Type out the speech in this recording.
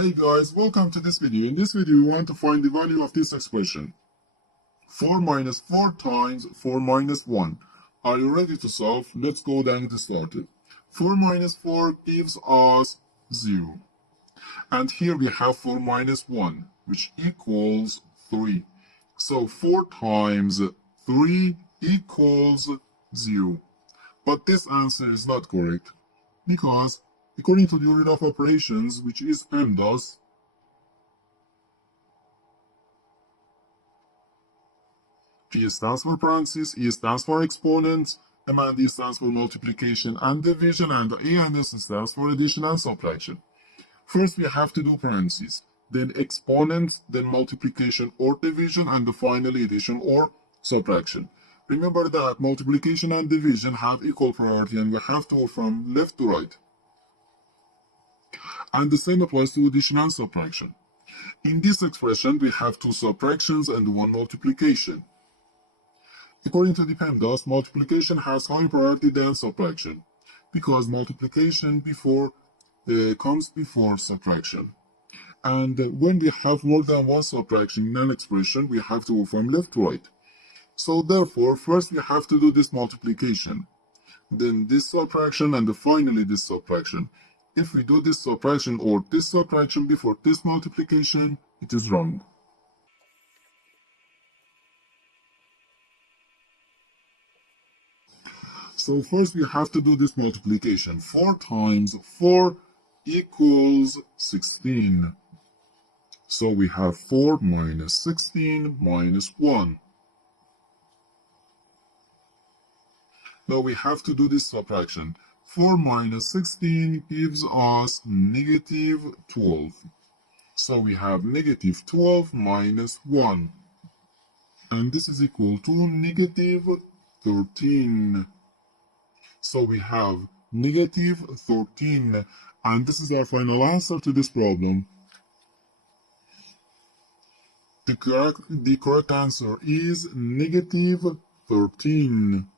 Hey guys, welcome to this video. In this video, we want to find the value of this expression. 4 minus 4 times 4 minus 1. Are you ready to solve? Let's go then get started. 4 minus 4 gives us 0. And here we have 4 minus 1, which equals 3. So 4 times 3 equals 0. But this answer is not correct, because according to the order of operations, which is PEMDAS, P stands for parentheses, E stands for exponents, M and D stands for multiplication and division, and A and S stands for addition and subtraction. First we have to do parentheses, then exponents, then multiplication or division, and finally addition or subtraction. Remember that multiplication and division have equal priority and we have to go from left to right. And the same applies to addition and subtraction. In this expression, we have two subtractions and one multiplication. According to the PEMDAS, multiplication has higher priority than subtraction, because multiplication comes before subtraction. And when we have more than one subtraction in an expression, we have to go from left to right. So therefore, first we have to do this multiplication, then this subtraction, and finally this subtraction. If we do this subtraction or this subtraction before this multiplication, it is wrong. So first we have to do this multiplication. 4 times 4 equals 16. So we have 4 minus 16 minus 1. Now we have to do this subtraction. 4 minus 16 gives us negative 12. So we have negative 12 minus 1. And this is equal to negative 13. So we have negative 13. And this is our final answer to this problem. The correct answer is negative 13.